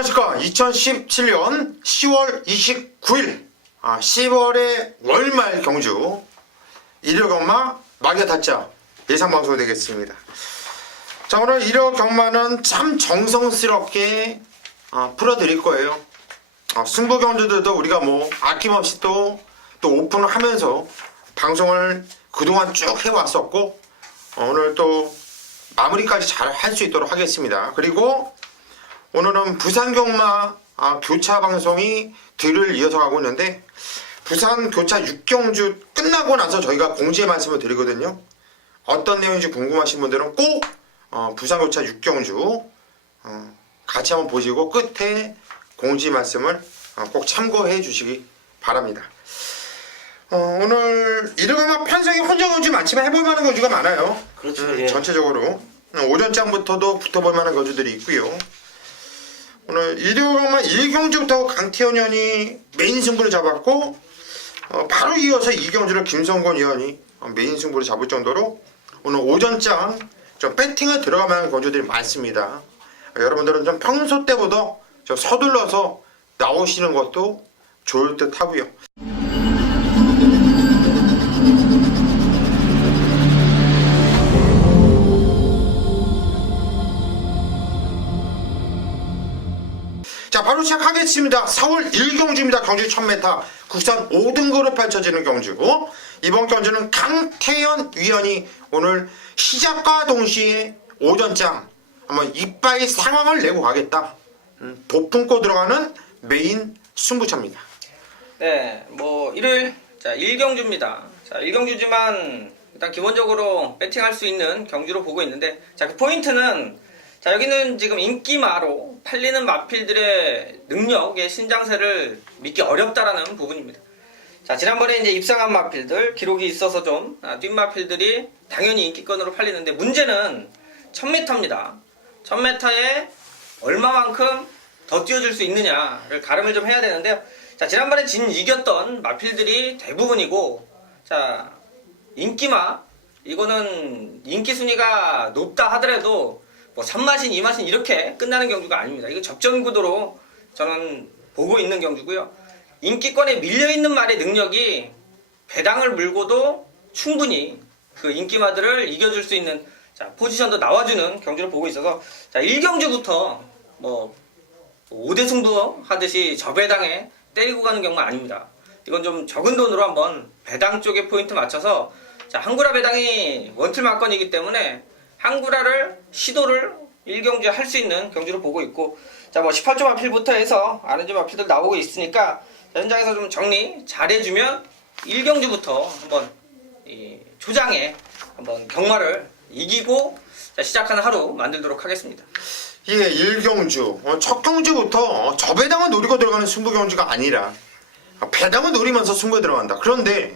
안녕하십니까. 2017년 10월 29일 10월의 월말 경주 일요 경마 막여 탔자 예상방송이 되겠습니다. 자, 오늘 일요 경마는 참 정성스럽게 풀어드릴 거예요. 승부 경주들도 우리가 아낌없이 또 오픈을 하면서 방송을 그동안 쭉 해왔었고 오늘 또 마무리까지 잘 할 수 있도록 하겠습니다. 그리고 오늘은 부산 경마 교차 방송이 뒤를 이어서 가고 있는데 부산 교차 6경주 끝나고 나서 저희가 공지의 말씀을 드리거든요. 어떤 내용인지 궁금하신 분들은 꼭 부산 교차 6경주 같이 한번 보시고 끝에 공지 말씀을 꼭 참고해 주시기 바랍니다. 오늘 일요일만 편성이 혼자 경주 많지만 해볼 만한 경주가 많아요. 그렇죠. 예. 전체적으로 오전장부터도 붙어볼 만한 경주들이 있고요. 오늘 일요일만 1경주부터 강태현 의원이 메인 승부를 잡았고 바로 이어서 2경주를 김성곤 의원이 메인 승부를 잡을 정도로 오늘 오전장 좀 배팅을 들어갈 만한 경주들이 많습니다. 여러분들은 좀 평소 때보다 좀 서둘러서 나오시는 것도 좋을 듯 하고요. 자, 바로 시작하겠습니다. 서울 1경주입니다. 경주 1000m 국산 5등급으로 펼쳐지는 경주. 이번 경주는 강태현 위원이 오늘 시작과 동시에 오전장 한번 이빠이 상황을 내고 가겠다. 도품고 들어가는 메인 승부차입니다. 네, 일요일 1경주입니다. 자, 1경주지만 일단 기본적으로 배팅할 수 있는 경주로 보고 있는데, 자, 그 포인트는 여기는 지금 인기마로 팔리는 마필들의 능력의 신장세를 믿기 어렵다라는 부분입니다. 자, 지난번에 이제 입상한 마필들, 기록이 있어서 좀 뛴 마필들이 당연히 인기권으로 팔리는데 문제는 1000m입니다. 1000m에 얼마만큼 더 뛰어줄 수 있느냐를 가름을 좀 해야 되는데요. 자, 지난번에 이겼던 마필들이 대부분이고, 자, 인기마, 이거는 인기 순위가 높다 하더라도 3마신, 2마신 이렇게 끝나는 경주가 아닙니다. 이거 접전 구도로 저는 보고 있는 경주고요. 인기권에 밀려있는 말의 능력이 배당을 물고도 충분히 그 인기마들을 이겨줄 수 있는 포지션도 나와주는 경주를 보고 있어서 1경주부터 5대 승부 하듯이 저배당에 때리고 가는 경우는 아닙니다. 이건 좀 적은 돈으로 한번 배당 쪽에 포인트 맞춰서 한구라 배당이 원틀 막건이기 때문에 한구라를 시도를 1경주에 할 수 있는 경주로 보고 있고, 18조 마필부터 해서 아는조 마필들 나오고 있으니까 현장에서 좀 정리 잘 해주면 1경주부터 한번 초장에 한번 경마를 이기고 시작하는 하루 만들도록 하겠습니다. 예, 1경주 첫 경주부터 저배당을 노리고 들어가는 승부 경주가 아니라 배당을 노리면서 승부에 들어간다. 그런데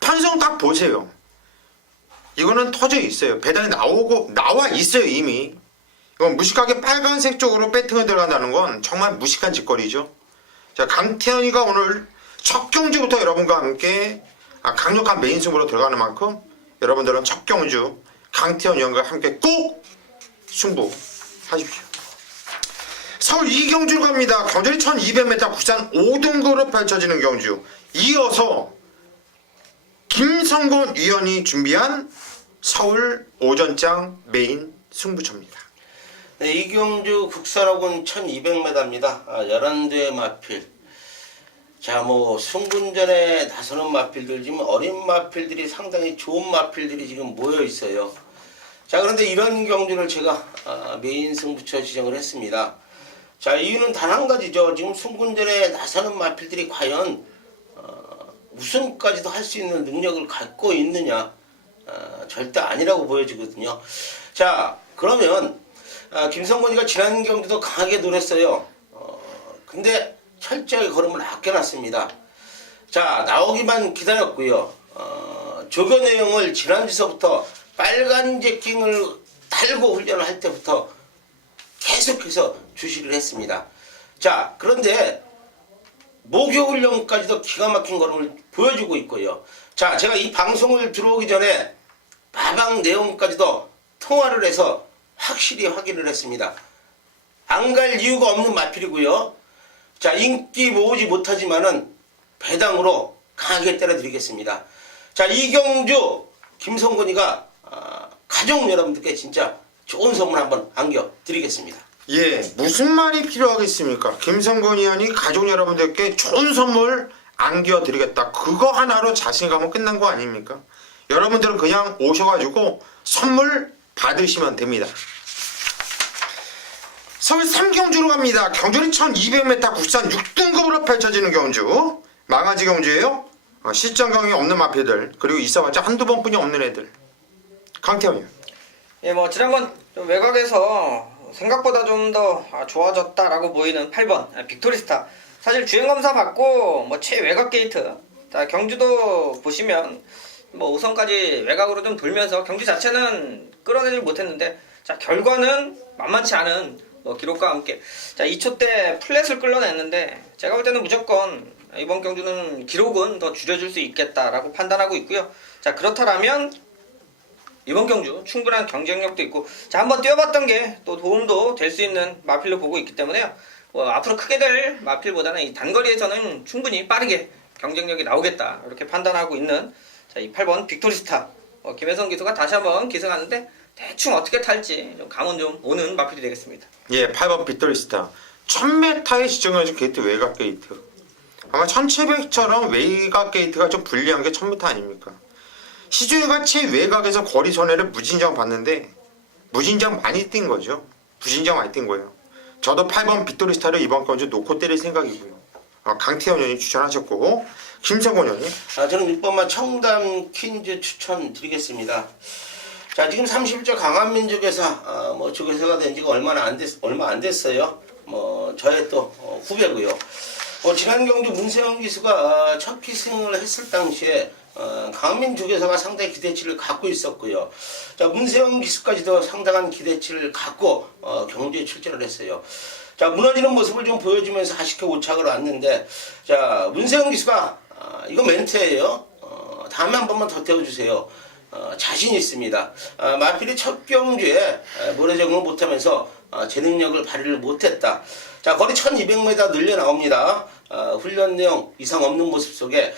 판성 딱 보세요. 이거는 터져 있어요. 배당이 나와 있어요. 이미. 이건 무식하게 빨간색 쪽으로 배팅을 들어간다는 건 정말 무식한 짓거리죠. 자, 강태현이가 오늘 첫 경주부터 여러분과 함께 강력한 메인 승부로 들어가는 만큼 여러분들은 첫 경주 강태현 위원과 함께 꼭 승부하십시오. 서울 2경주로 갑니다. 경주리 1200m 국산 5등급으로 펼쳐지는 경주. 이어서 김성곤 위원이 준비한 서울 오전장 메인 승부처입니다. 네, 이경주 국산학원 1200m입니다. 11대의 마필. 자, 승분전에 나서는 마필들, 지금 어린 마필들이 상당히 좋은 마필들이 지금 모여 있어요. 자, 그런데 이런 경주를 제가 메인 승부처 지정을 했습니다. 자, 이유는 단 한 가지죠. 지금 승분전에 나서는 마필들이 과연 우승까지도 할 수 있는 능력을 갖고 있느냐? 절대 아니라고 보여지거든요. 자, 그러면 김성곤이가 지난 경주도 강하게 노렸어요. 근데 철저하게 걸음을 아껴놨습니다. 자, 나오기만 기다렸고요. 조교 내용을 지난주서부터 빨간 제킹을 달고 훈련을 할 때부터 계속해서 주시를 했습니다. 자, 그런데 목요 훈련까지도 기가 막힌 걸음을 보여주고 있고요. 자, 제가 이 방송을 들어오기 전에 마방 내용까지도 통화를 해서 확실히 확인을 했습니다. 안 갈 이유가 없는 마필이고요. 자, 인기 모으지 못하지만은 배당으로 강하게 때려드리겠습니다. 자, 이경주 김성곤이가 가족 여러분들께 진짜 좋은 선물 한번 안겨드리겠습니다. 예, 무슨 말이 필요하겠습니까? 김성곤 의원이 가족 여러분들께 좋은 선물 안겨드리겠다. 그거 하나로 자신감은 끝난 거 아닙니까? 여러분들은 그냥 오셔가지고 선물 받으시면 됩니다. 서울 3경주로 갑니다. 경주는 1200m 국산 6등급으로 펼쳐지는 경주. 망아지 경주예요. 실전경이 없는 마필들, 그리고 있어봤자 한두 번뿐이 없는 애들. 강태원이요. 예, 뭐 지난번 좀 외곽에서 생각보다 좀 더 좋아졌다라고 보이는 8번 빅토리스타. 사실 주행검사 받고 뭐 최외곽 게이트. 자, 경주도 보시면 뭐 5선까지 외곽으로 좀 돌면서 경주 자체는 끌어내질 못했는데, 자, 결과는 만만치 않은 뭐 기록과 함께 자 2초 때 플랫을 끌어냈는데, 제가 볼 때는 무조건 이번 경주는 기록은 더 줄여줄 수 있겠다라고 판단하고 있고요. 자, 그렇다면 이번 경주 충분한 경쟁력도 있고, 자, 한번 뛰어봤던 게 또 도움도 될 수 있는 마필로 보고 있기 때문에요. 앞으로 크게 될 마필보다는 이 단거리에서는 충분히 빠르게 경쟁력이 나오겠다, 이렇게 판단하고 있는 자, 이 8번 빅토리스타. 김혜성 기수가 다시 한번 기승하는데 대충 어떻게 탈지 좀 감은 좀 오는 마필이 되겠습니다. 예, 8번 빅토리스타. 1000m의 시정해준 게이트 외곽 게이트. 아마 1700처럼 외곽 게이트가 좀 불리한 게 1000m 아닙니까? 시중이가 최외곽에서 거리 손해를 무진장 봤는데 무진장 많이 뛴 거죠. 무진장 많이 뛴 거예요. 저도 8번 빅토리스타를 이번 경주 놓고 때릴 생각이고요. 강태현 의원이 추천하셨고, 김성곤 의원이 저는 6번만 청담 퀸즈 추천드리겠습니다. 자, 지금 31조 강한민족에서 뭐 조교사가 된 지가 얼마 안 됐어요. 뭐 저의 또 후배고요. 지난 경주 문세영 기수가 첫 기승을 했을 당시에 강민 조교사가 상당히 기대치를 갖고 있었고요. 자, 문세영 기수까지도 상당한 기대치를 갖고 경주에 출전을 했어요. 자, 무너지는 모습을 좀 보여주면서 하식해 오착을 왔는데, 자, 문세영 기수가 이거 멘트예요. 다음에 한 번만 더 태워주세요. 자신 있습니다. 마필이 첫 경주에 모래 적응을 못하면서 제 능력을 발휘를 못했다. 자, 거리 1200m 늘려 나옵니다. 훈련 내용 이상 없는 모습 속에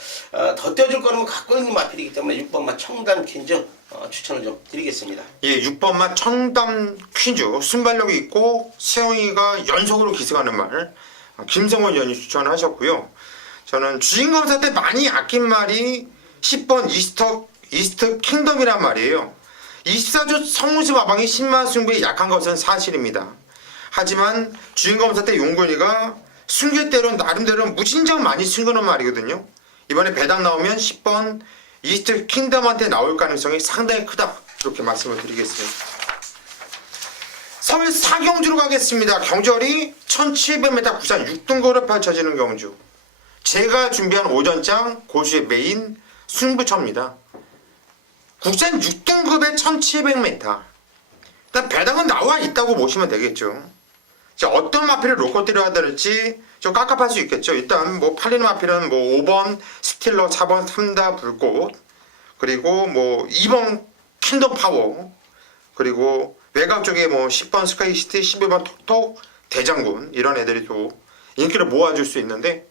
더 떼어줄 거는 갖고 있는 마필이기 때문에 6번마 청담 퀸즈 추천을 좀 드리겠습니다. 예, 6번마 청담 퀸즈. 순발력이 있고 세영이가 연속으로 기승하는 말. 김성원 의원이 추천하셨고요. 저는 주인검사 때 많이 아낀 말이 10번 이스트 킹덤이란 말이에요. 24조 성우수 마방이 10만 승부에 약한 것은 사실입니다. 하지만 주인검사 때 용근이가 순결대로 나름대로 무진장 많이 숨겨놓은 말이거든요. 이번에 배당 나오면 10번 이스트 킹덤한테 나올 가능성이 상당히 크다, 이렇게 말씀을 드리겠습니다. 서울 4경주로 가겠습니다. 경주거리 1700m 국산 6등급으로 펼쳐지는 경주. 제가 준비한 오전장 고수의 메인 승부처입니다. 국산 6등급의 1700m. 일단 배당은 나와 있다고 보시면 되겠죠. 자, 어떤 마필을 놓고 때려야 될지 좀 깝깝할 수 있겠죠. 일단 뭐 팔리는 마필은 뭐 5번 스틸러, 4번 3다 불꽃, 그리고 뭐 2번 킹덤 파워, 그리고 외곽 쪽에 뭐 10번 스카이시티, 11번 톡톡 대장군, 이런 애들이 또 인기를 모아줄 수 있는데,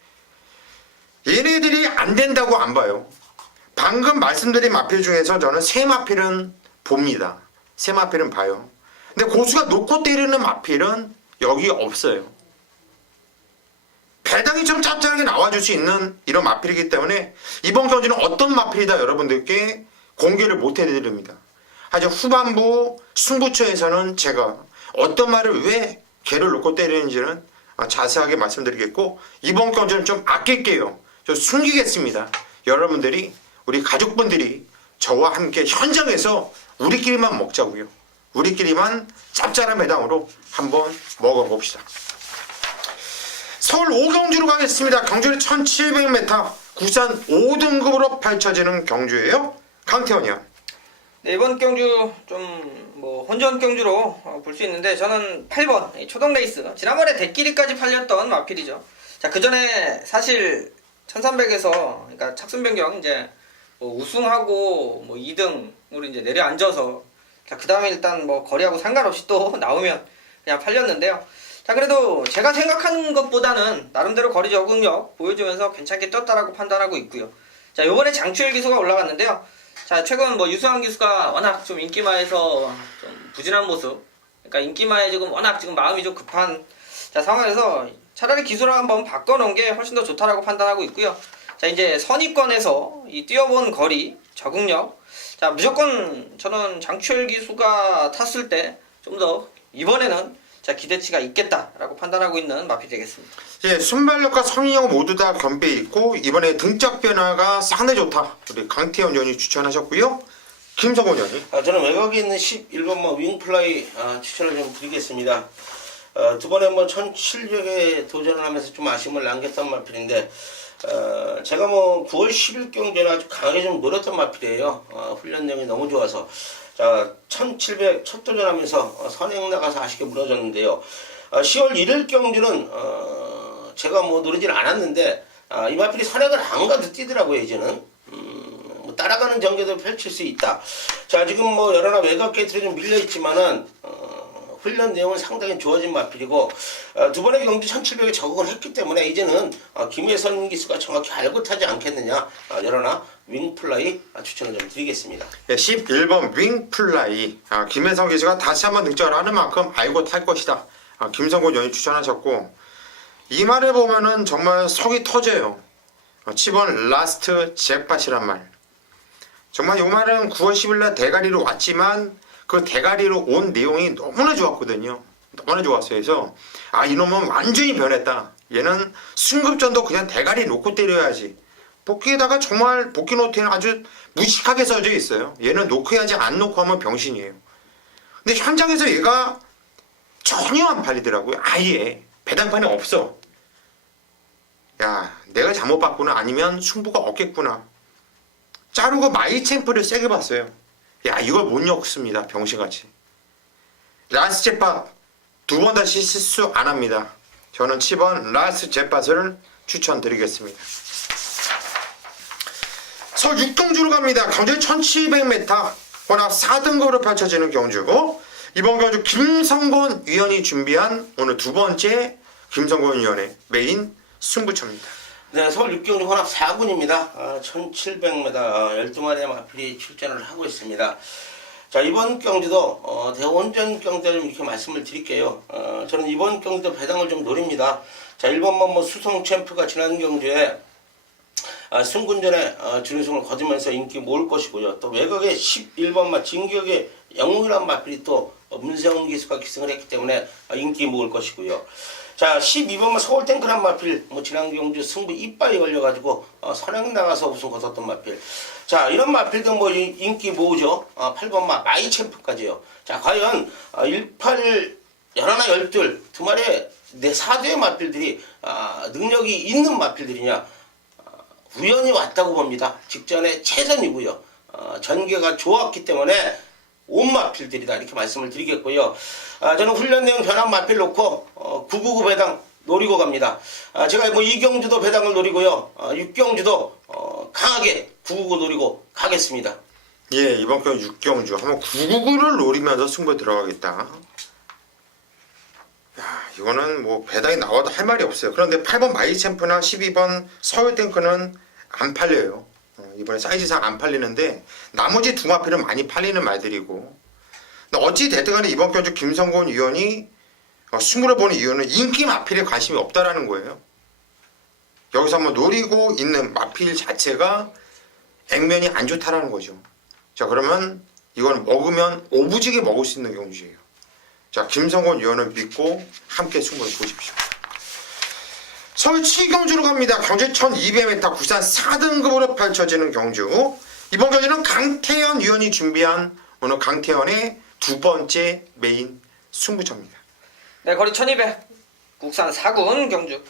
얘네들이 안 된다고 안 봐요. 방금 말씀드린 마필 중에서 저는 세 마필은 봅니다. 세 마필은 봐요. 근데 고수가 놓고 때리는 마필은 여기 없어요. 배당이 좀 짭짤하게 나와줄 수 있는 이런 마필이기 때문에 이번 경주는 어떤 마필이다 여러분들께 공개를 못 해드립니다. 하지만 후반부 승부처에서는 제가 어떤 말을 왜 개를 놓고 때리는지는 자세하게 말씀드리겠고, 이번 경주는 좀 아낄게요. 좀 숨기겠습니다. 여러분들이, 우리 가족분들이 저와 함께 현장에서 우리끼리만 먹자고요. 우리끼리만 짭짤한 배당으로 한번 먹어봅시다. 서울 5경주로 가겠습니다. 경주는 1700m 국산 5등급으로 펼쳐지는 경주예요. 강태원이요. 네, 이번 경주 좀 뭐 혼전 경주로 볼 수 있는데, 저는 8번 초동 레이스. 지난번에 대끼리까지 팔렸던 마필이죠. 자, 그 전에 사실 1300에서 그러니까 착순 변경 이제 뭐 우승하고 뭐 2등으로 이제 내려앉아서, 자, 그 다음에 일단 뭐 거리하고 상관없이 또 나오면 그냥 팔렸는데요. 자, 그래도 제가 생각하는 것보다는 나름대로 거리 적응력 보여주면서 괜찮게 떴다라고 판단하고 있고요. 자, 요번에 장추열 기수가 올라갔는데요. 자, 최근 뭐 유수환 기수가 워낙 좀 인기마에서 좀 부진한 모습, 그러니까 인기마에 지금 워낙 지금 마음이 좀 급한 자, 상황에서 차라리 기수를 한번 바꿔놓은 게 훨씬 더 좋다라고 판단하고 있고요. 자, 이제 선입권에서 이 뛰어본 거리, 적응력, 자, 무조건 저는 장추열 기수가 탔을 때 좀 더 이번에는 자, 기대치가 있겠다라고 판단하고 있는 마필이 되겠습니다. 예, 순발력과 선인형 모두 다 겸비해 있고 이번에 등짝 변화가 상당히 좋다. 우리 강태현 의원이 추천하셨고요. 김성곤 의원이. 저는 외곽에 있는 11번 윙플라이 추천을 좀 드리겠습니다. 두 번에 1700에 도전을 하면서 좀 아쉬움을 남겼던 마필인데 제가 9월 10일 경기는 아주 강하게 좀 노렸던 마필이에요. 훈련 내용이 너무 좋아서. 자, 1700 첫 도전하면서 선행 나가서 아쉽게 무너졌는데요. 10월 1일 경주는 제가 노리진 않았는데 이 마필이 선행을 안 가도 뛰더라고요. 이제는 따라가는 전개도 펼칠 수 있다. 자, 지금 여러나 외곽 게이트로 좀 밀려있지만은 훈련 내용은 상당히 좋아진 마필이고 두 번의 경주 1700에 적응을 했기 때문에 이제는 김혜선 기수가 정확히 알고 타지 않겠느냐. 여러나 윙플라이 추천을 좀 드리겠습니다. 예, 11번 윙플라이. 김혜성 기수가 다시 한번 등장을 하는 만큼 알고 탈 것이다. 김성곤 의원이 추천하셨고 이 말을 보면은 정말 속이 터져요. 7번 라스트 잭팟이란 말. 정말 이 말은 9월 10일날 대가리로 왔지만 그 대가리로 온 내용이 너무나 좋았거든요. 너무나 좋았어요. 그래서 이놈은 완전히 변했다. 얘는 승급전도 그냥 대가리 놓고 때려야지. 복귀에다가 정말 복귀 노트에는 아주 무식하게 써져 있어요. 얘는 놓고 해야지 안 놓고 하면 병신이에요. 근데 현장에서 얘가 전혀 안 팔리더라고요. 아예 배당판이 없어. 야, 내가 잘못 봤구나. 아니면 승부가 없겠구나. 자르고 마이챔프를 세게 봤어요. 야, 이걸 못 엮습니다. 병신같이. 라스트 jet팟 두 번 다시 실수 안 합니다. 저는 7번 라스트 jet팟을 추천드리겠습니다. 서울 6경주로 갑니다. 경주 1700m 혼합 4등급으로 펼쳐지는 경주. 이번 경주 김성곤 위원이 준비한 오늘 두 번째 김성곤 위원의 메인 승부처입니다. 네, 서울 6경주 혼합 4군입니다. 1700m 12마리의 마필이 출전을 하고 있습니다. 자, 이번 경주도 대원전 경주를 이렇게 말씀을 드릴게요. 저는 이번 경주도 배당을 좀 노립니다. 자, 1번만 수성 챔프가 지난 경주에 승군전에 준우승을 거두면서 인기 모을 것이고요. 또 외곽에 11번마 진격의 영웅이란 마필이 또 문세훈 기수가 기승을 했기 때문에 인기 모을 것이고요. 자, 12번마 서울탱크란 마필, 지난 경주 승부 이빨이 걸려가지고 선행 나가서 우승 거뒀던 마필. 자, 이런 마필도 인기 모으죠. 8번마 마이챔프까지요. 자, 과연 18, 11, 12, 두 마리의 4대의 마필들이 능력이 있는 마필들이냐. 우연히 왔다고 봅니다. 직전에 최선이고요. 전개가 좋았기 때문에 온 마필들이다 이렇게 말씀을 드리겠고요. 저는 훈련 내용 변한 마필 놓고 999 배당 노리고 갑니다. 제가 2경주도 배당을 노리고요. 6경주도 강하게 999 노리고 가겠습니다. 예, 이번 경주 6경주 한번 999를 노리면서 승부에 들어가겠다. 야, 이거는 배당이 나와도 할 말이 없어요. 그런데 8번 마이챔프나 12번 서울탱크는 안 팔려요. 이번에 사이즈상 안 팔리는데 나머지 두 마필은 많이 팔리는 말들이고, 어찌 됐든 간에 이번 경주 김성곤 위원이 승부를 보는 이유는 인기 마필에 관심이 없다라는 거예요. 여기서 한번 노리고 있는 마필 자체가 액면이 안 좋다라는 거죠. 자, 그러면 이건 먹으면 오부지게 먹을 수 있는 경주예요. 자, 김성곤 위원을 믿고 함께 승부를 보십시오. 서울 7경주로 갑니다. 경주 1200m 구산 4등급으로 펼쳐지는 경주. 이번 경주는 강태현 위원이 준비한 오늘 강태현의 두 번째 메인 승부처입니다. 네, 거리 1200 국산 4군 경주.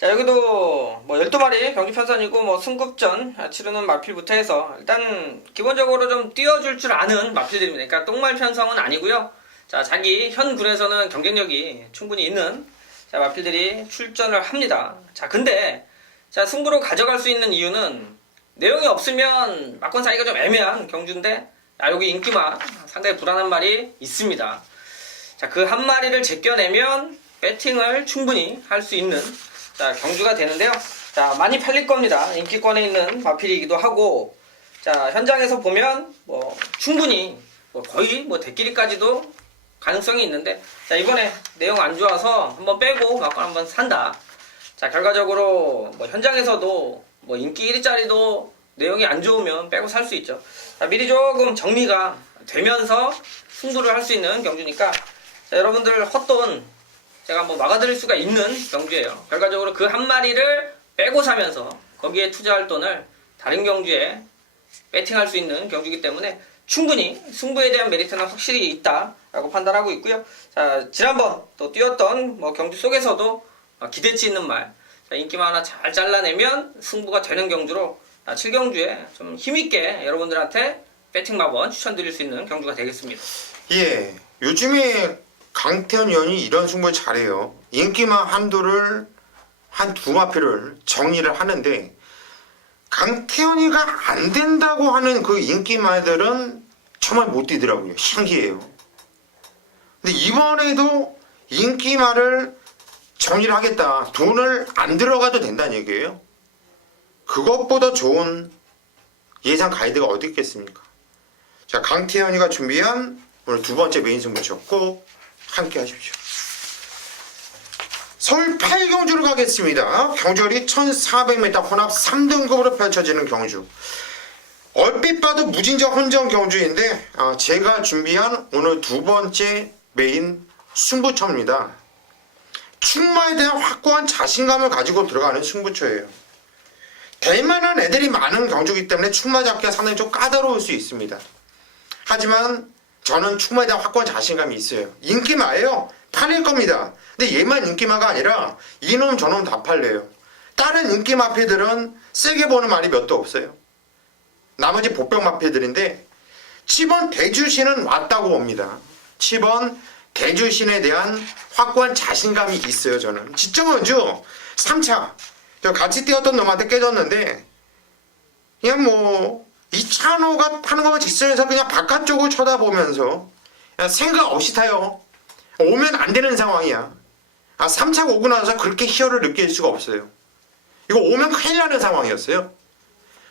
자, 여기도 12마리 경주 편선이고 승급전 치르는 마필부터 해서 일단 기본적으로 좀 뛰어줄 줄 아는 마필들입니다. 그러니까 똥말 편성은 아니고요. 자, 자기 현 군에서는 경쟁력이 충분히 있는 마필들이 출전을 합니다. 자, 근데 승부로 가져갈 수 있는 이유는 내용이 없으면 막권 사기가 좀 애매한 경주인데 여기 인기마 상당히 불안한 말이 있습니다. 자, 그 한 마리를 제껴내면 배팅을 충분히 할 수 있는 자, 경주가 되는데요. 자, 많이 팔릴 겁니다. 인기권에 있는 마필이기도 하고, 자, 현장에서 보면 뭐 충분히 뭐 거의 뭐 대끼리까지도 가능성이 있는데, 자, 이번에 내용 안 좋아서 한번 빼고 막건 한번 산다. 자, 결과적으로 뭐 현장에서도 뭐 인기 1위짜리도 내용이 안 좋으면 빼고 살 수 있죠. 자, 미리 조금 정리가 되면서 승부를 할 수 있는 경주니까, 자, 여러분들 헛돈 제가 한번 막아드릴 수가 있는 경주예요. 결과적으로 그 한 마리를 빼고 사면서 거기에 투자할 돈을 다른 경주에 배팅할 수 있는 경주이기 때문에 충분히 승부에 대한 메리트는 확실히 있다라고 판단하고 있고요. 자, 지난번 또 뛰었던 뭐 경주 속에서도 기대치 있는 말, 자, 인기만 하나 잘 잘라내면 승부가 되는 경주로 7경주에 좀 힘있게 여러분들한테 배팅 마번 추천드릴 수 있는 경주가 되겠습니다. 예, 요즘에 강태현 의원이 이런 승부를 잘해요. 인기만 한도를 한 두 마필을 정리를 하는데, 강태현이가 안 된다고 하는 그 인기마들은 정말 못 뛰더라고요. 신기해요. 근데 이번에도 인기마를 정리를 하겠다. 돈을 안 들어가도 된다는 얘기예요. 그것보다 좋은 예상 가이드가 어디 있겠습니까? 자, 강태현이가 준비한 오늘 두 번째 메인 승부처 꼭 함께 하십시오. 서울 8경주로 가겠습니다. 경주거리 1400m 혼합 3등급으로 펼쳐지는 경주. 얼핏 봐도 무진장 혼전 경주인데, 제가 준비한 오늘 두 번째 메인 승부처입니다. 충마에 대한 확고한 자신감을 가지고 들어가는 승부처예요. 대만한 애들이 많은 경주이기 때문에 충마 잡기가 상당히 좀 까다로울 수 있습니다. 하지만 저는 충마에 대한 확고한 자신감이 있어요. 인기마예요. 팔릴 겁니다. 근데 얘만 인기마가 아니라 이놈 저놈 다 팔려요. 다른 인기 마피들은 세게 보는 말이 몇도 없어요. 나머지 복병 마피들인데 7번 대주신은 왔다고 봅니다. 7번 대주신에 대한 확고한 자신감이 있어요. 저는 진짜 먼저 3차 저 같이 뛰었던 놈한테 깨졌는데, 그냥 뭐 이찬호가 타는 거만 직선에서 그냥 바깥쪽을 쳐다보면서 그냥 생각 없이 타요. 오면 안 되는 상황이야. 3차 오고 나서 그렇게 희열을 느낄 수가 없어요. 이거 오면 큰일 나는 상황이었어요.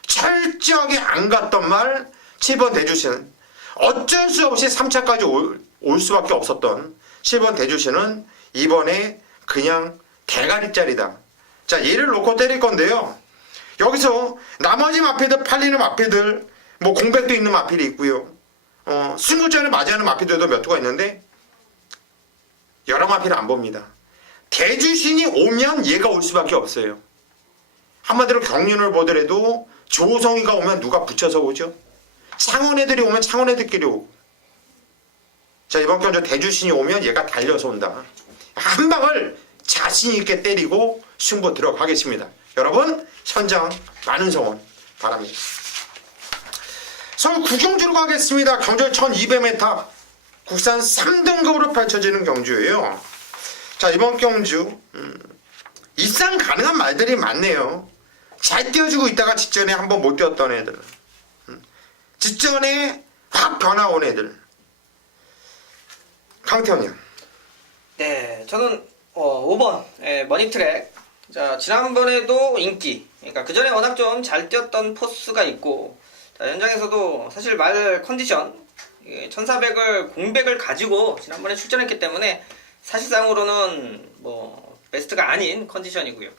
철저하게 안 갔던 말 7번 대주신은 어쩔 수 없이 3차까지 올 수밖에 없었던 7번 대주신은 이번에 그냥 대가리짜리다. 자, 얘를 놓고 때릴 건데요. 여기서 나머지 마필들 팔리는 마필들, 뭐 공백도 있는 마필이 있고요. 승부전에 맞이하는 마필들도 몇 두가 있는데 여러 마필을 안 봅니다. 대주신이 오면 얘가 올 수밖에 없어요. 한마디로 경륜을 보더라도 조성이가 오면 누가 붙여서 오죠? 창원 애들이 오면 창원 애들끼리 오고. 자, 이번 경주 대주신이 오면 얘가 달려서 온다. 한 방을 자신 있게 때리고 승부 들어가겠습니다. 여러분 현장 많은 성원 바랍니다. 서울 구경주로 가겠습니다. 경주 1200m 국산 3등급으로 펼쳐지는 경주예요. 자, 이번 경주 입상 가능한 말들이 많네요. 잘 뛰어주고 있다가 직전에 한번 못 뛰었던 애들, 직전에 확 변화 온 애들. 강태현이요. 네, 저는 5번 머니트랙. 자, 지난번에도 인기, 그러니까 그 전에 워낙 좀 잘 뛰었던 포스가 있고, 자, 현장에서도 사실 말 컨디션 1400을 공백을 가지고 지난번에 출전했기 때문에 사실상으로는 뭐 베스트가 아닌 컨디션이고요.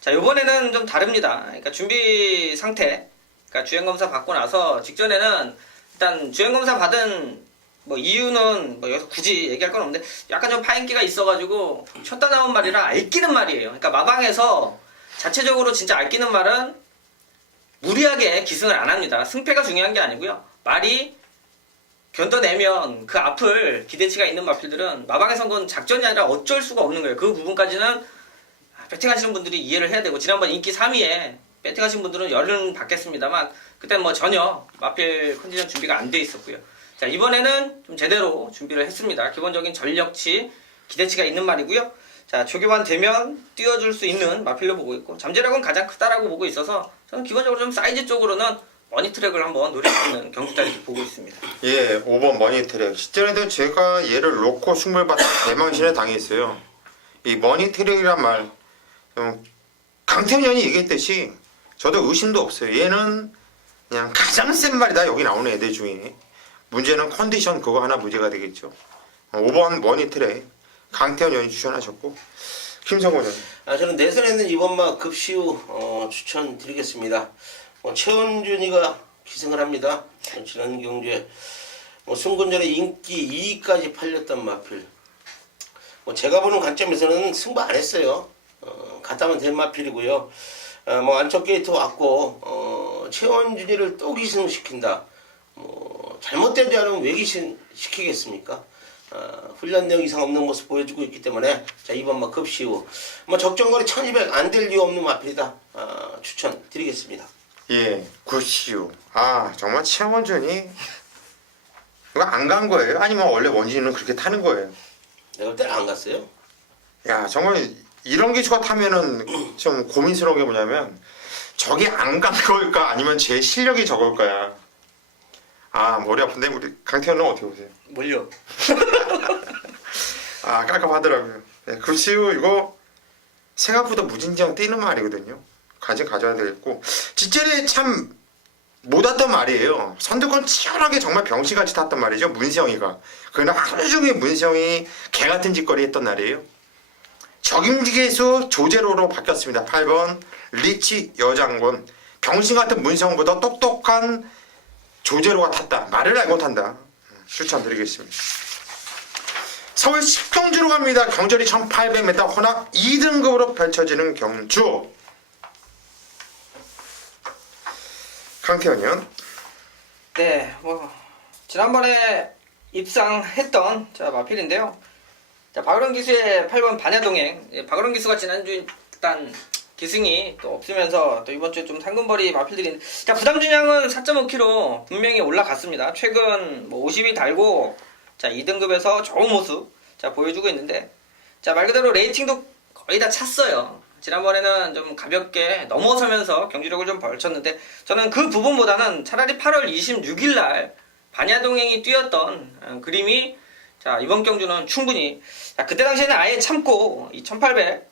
자, 이번에는 좀 다릅니다. 그러니까 준비 상태, 그러니까 주행검사 받고 나서 직전에는 일단 주행검사 받은 뭐 이유는 뭐 여기서 굳이 얘기할 건 없는데 약간 좀 파인기가 있어가지고 쳤다 나온 말이라 알끼는 말이에요. 그러니까 마방에서 자체적으로 진짜 알끼는 말은 무리하게 기승을 안 합니다. 승패가 중요한 게 아니고요. 말이 견뎌내면 그 앞을 기대치가 있는 마필들은 마방에선 건 작전이 아니라 어쩔 수가 없는 거예요. 그 부분까지는 배팅하시는 분들이 이해를 해야 되고, 지난번 인기 3위에 배팅하신 분들은 열은 받겠습니다만 그때는 뭐 전혀 마필 컨디션 준비가 안 돼 있었고요. 자, 이번에는 좀 제대로 준비를 했습니다. 기본적인 전력치, 기대치가 있는 말이고요. 자, 조교반 되면 뛰어줄 수 있는 마필로 보고 있고, 잠재력은 가장 크다라고 보고 있어서 저는 기본적으로 좀 사이즈 쪽으로는 머니트랙을 한번 노릴 수 있는 경주자리를 보고 있습니다. 예, 5번 머니트랙. 실전에도 제가 얘를 놓고 승부를 받다 대망신에 당했어요. 이 머니트랙이란 말 강태현이 얘기했듯이 저도 의심도 없어요. 얘는 그냥 가장 센 말이다. 여기 나오는 애들 중에. 문제는 컨디션 그거 하나 문제가 되겠죠. 5번 머니트랙 강태현 의원이 추천하셨고 김성곤 의원. 저는 내선에는 이번마 급시우 추천드리겠습니다. 최원준이가 기승을 합니다. 지난 경주에 승군전에 인기 2위까지 팔렸던 마필. 제가 보는 관점에서는 승부 안 했어요. 갔다면 된 마필이고요. 안쪽 게이트 왔고 최원준이를 또 기승시킨다. 잘못되지 않으면 왜 기승시키겠습니까? 훈련 내용 이상 없는 모습 보여주고 있기 때문에 자 이번 급시우 적정거리 1200 안 될 이유 없는 마필이다. 추천드리겠습니다. 예, 굿시우. 정말 최원준이 이거 안 간 거예요? 아니면 원래 원진이는 그렇게 타는 거예요? 내가 그때 안 갔어요. 야, 정말 이런 기수가 타면은 좀 고민스러운 게 뭐냐면 저게 안 간 걸까 아니면 제 실력이 저걸 거야. 머리 아픈데 우리 강태현은 어떻게 보세요? 뭘요? 깜깜하더라고요. 네, 글쎄요, 이거 생각보다 무진장 뛰는 말이거든요. 가져야 되겠고 직전에 참 못 왔던 말이에요. 선두권 치열하게 정말 병신같이 탔던 말이죠. 문세영이가. 그날 하루 종일 문세영이 개같은 짓거리 했던 날이에요. 적임기계수 조제로로 바뀌었습니다. 8번 리치 여장군. 병신같은 문세영보다 똑똑한 조제로가 탔다. 말을 알고 탄다. 추천드리겠습니다. 서울 10경주로 갑니다. 경절이 1800m 혼합 2등급으로 펼쳐지는 경주. 강태현. 네, 지난번에 입상했던 마필인데요. 박으론 기수의 8번 반야동행. 박으론 기수가 지난주 일단 기승이 또 없으면서 또 이번 주에 좀 상금벌이 마필들인. 부담준양은 4.5kg 분명히 올라갔습니다. 최근 50이 달고 2등급에서 좋은 모습 보여주고 있는데 말 그대로 레이팅도 거의 다 찼어요. 지난번에는 좀 가볍게 넘어서면서 경기력을 좀 벌쳤는데 저는 그 부분보다는 차라리 8월 26일 날 반야동행이 뛰었던 그림이 이번 경주는 충분히 그때 당시에는 아예 참고 이 1800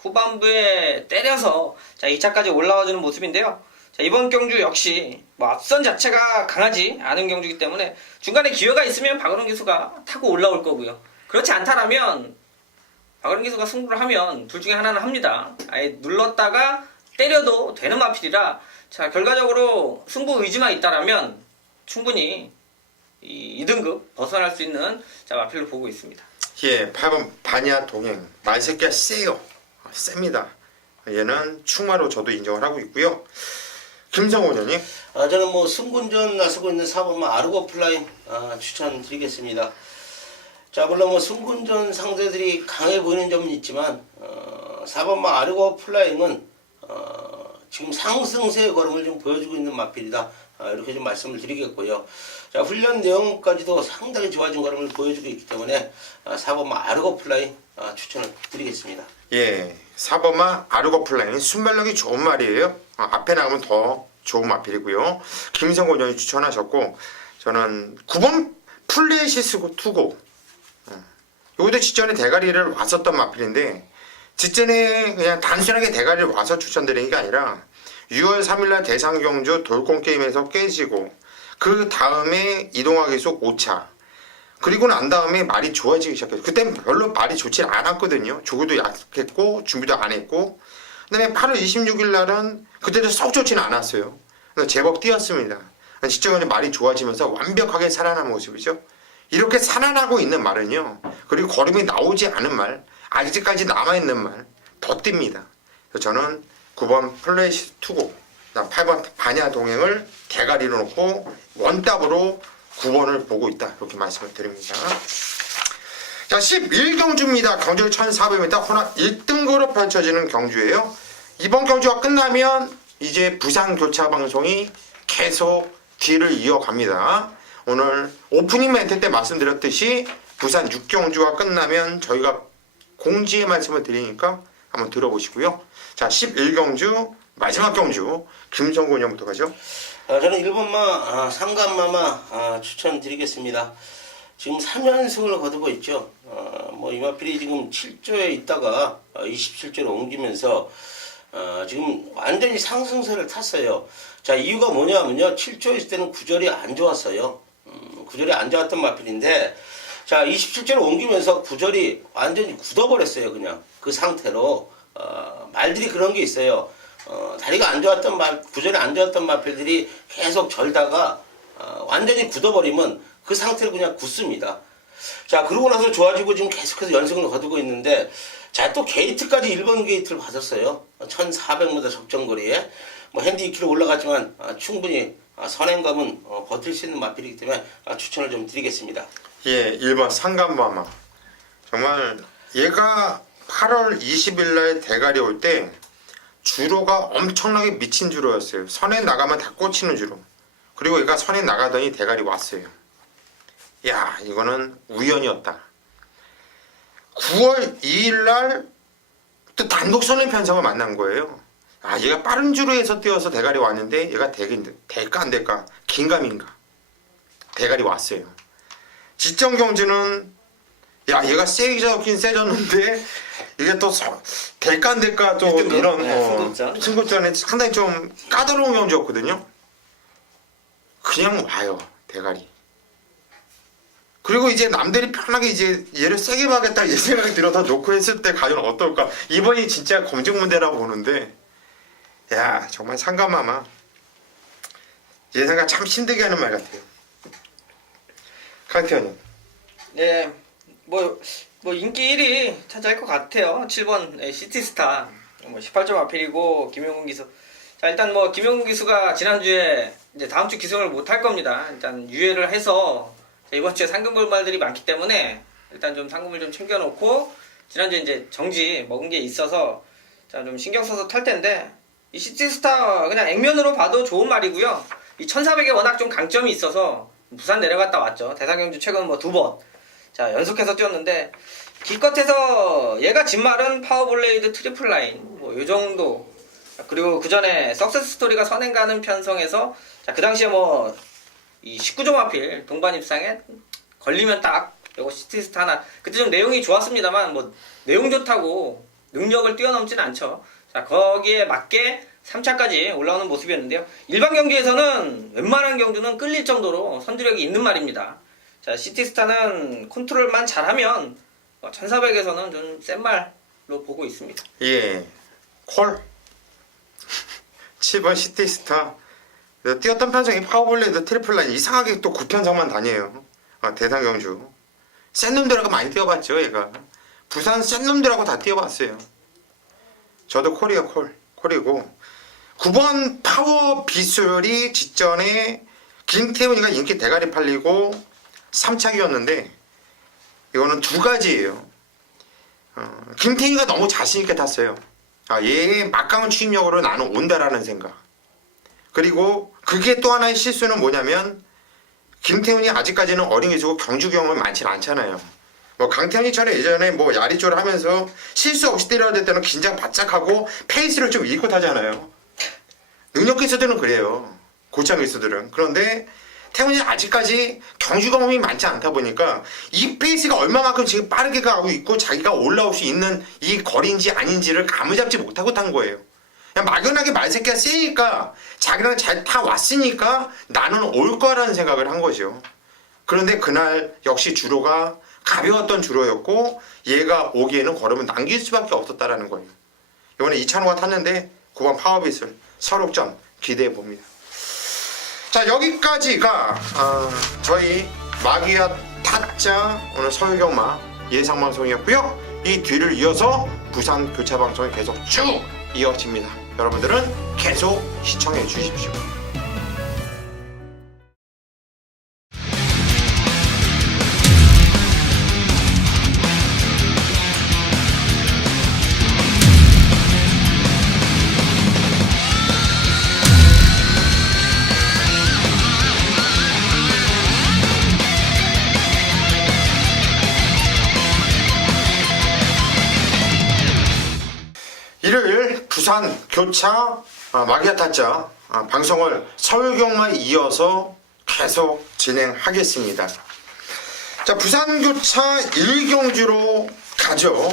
후반부에 때려서 2차까지 올라와주는 모습인데요. 이번 경주 역시 앞선 자체가 강하지 않은 경주이기 때문에 중간에 기회가 있으면 박은홍 기수가 타고 올라올 거고요. 그렇지 않다라면 박은홍 기수가 승부를 하면 둘 중에 하나는 합니다. 아예 눌렀다가 때려도 되는 마필이라 결과적으로 승부 의지만 있다라면 충분히 이 2등급 벗어날 수 있는 마필로 보고 있습니다. 예, 8번 반야 동행. 말새끼가 세요. 셉니다. 얘는 충마로 저도 인정을 하고 있고요. 김성호 의원님. 저는 승군전 나서고 있는 4번마 아르고 플라잉 추천드리겠습니다. 물론 승군전 상대들이 강해 보이는 점은 있지만 4번마 아르고 플라잉은 지금 상승세의 걸음을 좀 보여주고 있는 마필이다. 이렇게 좀 말씀을 드리겠고요. 훈련 내용까지도 상당히 좋아진 걸음을 보여주고 있기 때문에 4번마 아르고 플라잉 추천을 드리겠습니다. 예, 4번마 아르고 플라잉 순발력이 좋은 말이에요. 앞에 나가면 더 좋은 마필이고요. 김성곤 의원이 추천하셨고 저는 9번 플레이시스 투고. 여기도 직전에 대가리를 왔었던 마필인데 직전에 그냥 단순하게 대가리를 와서 추천드리는 게 아니라 6월 3일날 대상경주 돌공게임에서 깨지고 그 다음에 이동하기수 5차 그리고 난 다음에 말이 좋아지기 시작했어요. 그때는 별로 말이 좋지 않았거든요. 조구도 약했고 준비도 안 했고 그 다음에 8월 26일 날은 그때도 썩 좋지는 않았어요. 제법 뛰었습니다. 직전에 말이 좋아지면서 완벽하게 살아난 모습이죠. 이렇게 살아나고 있는 말은요. 그리고 걸음이 나오지 않은 말, 아직까지 남아있는 말, 더 뜁니다. 저는 9번 플레이시 투고, 8번 반야 동행을 대가리로 놓고 원답으로 9번을 보고 있다. 이렇게 말씀을 드립니다. 자, 11경주입니다. 경주 1400m 혼합 1등급으로 펼쳐지는 경주예요. 이번 경주가 끝나면 이제 부산 교차 방송이 계속 뒤를 이어갑니다. 오늘 오프닝 멘트 때 말씀드렸듯이 부산 6경주가 끝나면 저희가 공지의 말씀을 드리니까 한번 들어보시고요. 자, 11경주 마지막 경주 김성곤 의원부터 가죠. 저는 1번마 상간마마 추천드리겠습니다. 지금 3연승을 거두고 있죠. 뭐 이마필이 지금 7조에 있다가 27조로 옮기면서 지금 완전히 상승세를 탔어요. 자, 이유가 뭐냐면요. 7조에 있을 때는 구절이 안 좋았어요. 구절이 안 좋았던 마필인데, 자, 27조로 옮기면서 구절이 완전히 굳어버렸어요. 그냥 그 상태로. 말들이 그런 게 있어요. 다리가 안 좋았던 구절이 안 좋았던 마필들이 계속 절다가 완전히 굳어버리면 그 상태로 그냥 굳습니다. 자, 그러고 나서 좋아지고 지금 계속해서 연승을 거두고 있는데, 자, 또 게이트까지 1번 게이트를 받았어요. 1400m 적정거리에. 뭐 핸디 2km 올라갔지만 충분히 선행감은 버틸 수 있는 마필이기 때문에 추천을 좀 드리겠습니다. 예, 1번 상간마마. 정말 얘가 8월 20일 날 대가리 올 때 주로가 엄청나게 미친 주로였어요. 선에 나가면 다 꽂히는 주로. 그리고 얘가 선에 나가더니 대가리 왔어요. 야, 이거는 우연이었다. 9월 2일 날 또 단독 선행 편성을 만난 거예요. 아, 얘가 빠른 주로에서 뛰어서 대가리 왔는데 얘가 될까 안 될까? 긴가민가. 대가리 왔어요. 지점 경주는 야, 얘가 세긴 세졌는데 이게 또 될까 안 될까 또 이런 승급전에 상당히 좀 까다로운 경주였거든요. 그냥 와요, 대가리. 그리고 이제 남들이 편하게 이제 얘를 세게 박겠다 이 생각이 들어서 놓고 했을 때 과연 어떨까? 이번이 진짜 검증 문제라고 보는데, 야, 정말 상감마마. 얘 생각 참 힘들게 하는 말 같아요. 강태현님. 네, 뭐 인기 1위 차지할 것 같아요. 7번 시티스타, 뭐 18점 앞필이고 김용훈 기수. 자, 일단 뭐 김용훈 기수가 지난주에 이제 다음 주 기승을 못 할 겁니다. 일단 유예를 해서 이번 주에 상금 불말들이 많기 때문에 일단 좀 상금을 좀 챙겨놓고 지난주에 이제 정지 먹은 게 있어서 자, 좀 신경 써서 탈 텐데, 이 시티스타 그냥 액면으로 봐도 좋은 말이고요. 이 1400에 워낙 좀 강점이 있어서 부산 내려갔다 왔죠. 대상경주 최근 뭐 2번 자 연속해서 뛰었는데, 기껏해서 얘가 진 말은 파워블레이드 트리플 라인 뭐 요 정도. 그리고 그 전에 석세스 스토리가 선행 가는 편성에서 자, 그 당시에 뭐 이 19점 하필 동반 입상에 걸리면 딱 요거 시티스타 하나. 그때 좀 내용이 좋았습니다만 뭐 내용 좋다고 능력을 뛰어넘진 않죠. 자, 거기에 맞게 3차까지 올라오는 모습이었는데요. 일반 경기에서는 웬만한 경주는 끌릴 정도로 선두력이 있는 말입니다. 자, 시티스타는 컨트롤만 잘하면 1400에서는 좀 센 말로 보고 있습니다. 예, 콜. 7번 시티스타. 뛰었던 편성이 파워블레이드 트리플라인 이상하게 또 9편성만 다녀요. 대상 경주. 센 놈들하고 많이 뛰어봤죠, 얘가. 부산 센 놈들하고 다 뛰어봤어요. 저도 콜이에요, 콜이고. 9번 파워 비술이 직전에 김태훈이가 인기 대가리 팔리고 3착이었는데 이거는 두 가지예요. 김태훈이가 너무 자신있게 탔어요. 얘 막강한 추임력으로 나는 온다라는 생각. 그리고 그게 또 하나의 실수는 뭐냐면, 김태훈이 아직까지는 어린 기수고 경주 경험이 많지 않잖아요. 뭐 강태훈이처럼 예전에 뭐 야리조를 하면서 실수 없이 때려야 될 때는 긴장 바짝 하고 페이스를 좀 잃고 타잖아요. 능력 기수들은 그래요. 고참 기수들은. 그런데 태훈이 아직까지 경주 경험이 많지 않다 보니까 이 페이스가 얼마만큼 지금 빠르게 가고 있고 자기가 올라올 수 있는 이 거리인지 아닌지를 감을 잡지 못하고 탄 거예요. 그냥 막연하게 말새끼가 세니까 자기랑 잘 타왔으니까 나는 올 거라는 생각을 한 거죠. 그런데 그날 역시 주로가 가벼웠던 주로였고 얘가 오기에는 걸음을 남길 수밖에 없었다라는 거예요. 이번에 2,000호가 탔는데 9번 파워빗을 서록점 기대해 봅니다. 자, 여기까지가 저희 마기아 타짜 오늘 서울경마 예상방송이었고요. 이 뒤를 이어서 부산 교차방송이 계속 쭉 이어집니다. 여러분들은 계속 시청해 주십시오. 일요일 부산 교차 마기아 타짜 방송을 서울경마에 이어서 계속 진행하겠습니다. 자, 부산교차 1경주로 가죠.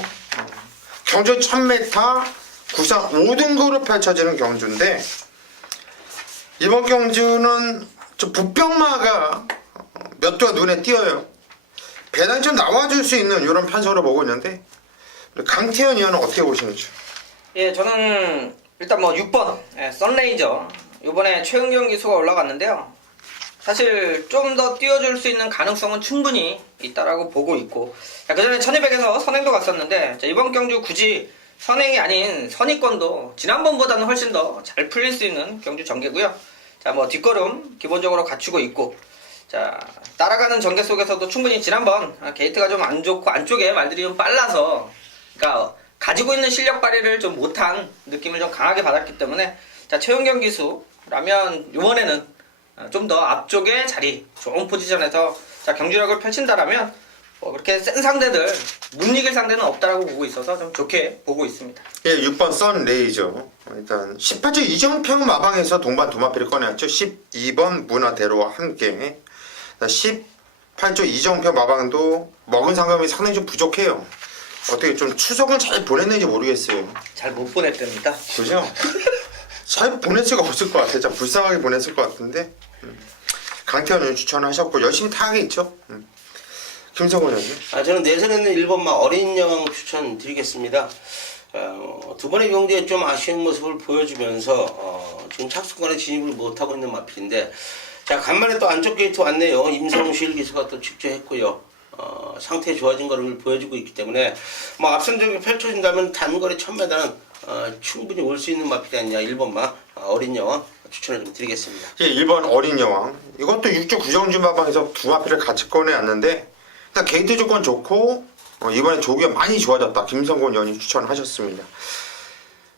경주 1000m 구상 5등급으로 펼쳐지는 경주인데, 이번 경주는 좀 북병마가 몇 도가 눈에 띄어요. 배당이 좀 나와줄 수 있는 이런 편성으로 보고 있는데, 강태현 의원은 어떻게 보시는지? 예, 저는 일단 뭐 6번 썬레이저 이번에 최은경 기수가 올라갔는데요. 사실 좀 더 띄워줄 수 있는 가능성은 충분히 있다라고 보고 있고, 그 전에 1200에서 선행도 갔었는데, 자, 이번 경주 굳이 선행이 아닌 선의권도 지난번보다는 훨씬 더 잘 풀릴 수 있는 경주 전개고요. 자, 뭐 뒷걸음 기본적으로 갖추고 있고, 자, 따라가는 전개 속에서도 충분히 지난번 게이트가 좀 안 좋고 안쪽에 말들이 좀 빨라서, 그러니까 가지고 있는 실력 발휘를 좀 못한 느낌을 좀 강하게 받았기 때문에, 자, 최은경 기수라면 이번에는 좀 더 앞쪽에 자리 좋은 포지션에서 자, 경주력을 펼친다라면 뭐 그렇게 센 상대들 못 이길 상대는 없다라고 보고 있어서 좀 좋게 보고 있습니다. 예, 6번 썬레이저. 일단 18조 이정평 마방에서 동반 두 마피를 꺼내왔죠. 12번 문화대로와 함께. 18조 이정평 마방도 먹은 상금이 상당히 좀 부족해요. 어떻게 좀 추석을 잘 보냈는지 모르겠어요. 잘 못 보냈답니다. 그죠? 잘 보낼 수가 없을 것 같아요. 참 불쌍하게 보냈을 것 같은데. 강태현 의원 추천하셨고 열심히 타겠죠. 김성훈 의원님. 저는 내선에는 1번마 어린 여왕 추천드리겠습니다. 두 번의 경기에 좀 아쉬운 모습을 보여주면서 지금 착수권에 진입을 못하고 있는 마필인데, 자, 간만에 또 안쪽 게이트 왔네요. 임성실 기수가 또 직조했고요. 상태 좋아진 것을 보여주고 있기 때문에 뭐 앞선적이 펼쳐진다면 단거리 1000m는 충분히 올 수 있는 마필이 아니냐. 1번마 어린 여왕 추천을 좀 드리겠습니다. 예, 1번 어린 여왕. 이것도 6조 구정주 마방에서 두 마필을 같이 꺼내왔는데, 일단 게이트 조건 좋고 이번에 조기가 많이 좋아졌다. 김성곤 의원이 추천하셨습니다.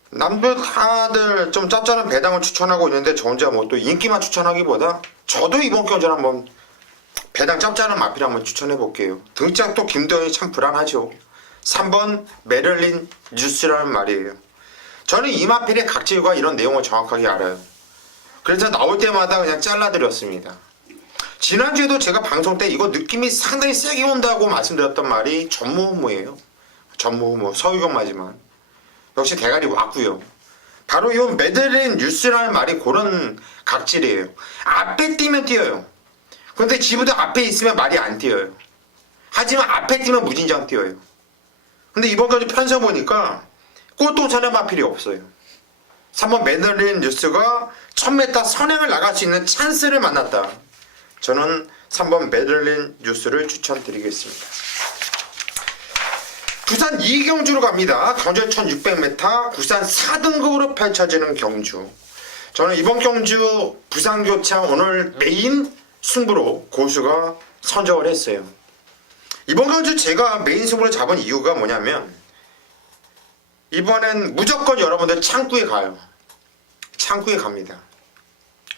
남들 다들 좀 짭짤한 배당을 추천하고 있는데 저 혼자 뭐 또 인기만 추천하기보다 저도 이번 경주는 한번 배당 짭짤한 마필 한번 추천해 볼게요. 등짝도 김도현이 참 불안하죠. 3번 메를린 뉴스라는 말이에요. 저는 이 마필의 각질과 이런 내용을 정확하게 알아요. 그래서 나올 때마다 그냥 잘라드렸습니다. 지난주에도 제가 방송 때 이거 느낌이 상당히 세게 온다고 말씀드렸던 말이 전무후무예요. 전무후무 서유경마지만 역시 대가리 왔고요. 바로 이 메들린 뉴스라는 말이 그런 각질이에요. 앞에 뛰면 뛰어요. 근데 지보다 앞에 있으면 말이 안 뛰어요. 하지만 앞에 뛰면 무진장 뛰어요. 근데 이번까지 편서 보니까 꼴통차는 마필이 없어요. 3번 메들린 뉴스가 1000m 선행을 나갈 수 있는 찬스를 만났다. 저는 3번 메들린 뉴스를 추천드리겠습니다. 부산 2경주로 갑니다. 경주 1600m 구산 4등급으로 펼쳐지는 경주. 저는 이번 경주 부산교차 오늘 메인 승부로 고수가 선정을 했어요. 이번 경주 제가 메인 승부를 잡은 이유가 뭐냐면, 이번엔 무조건 여러분들 창구에 가요. 창구에 갑니다.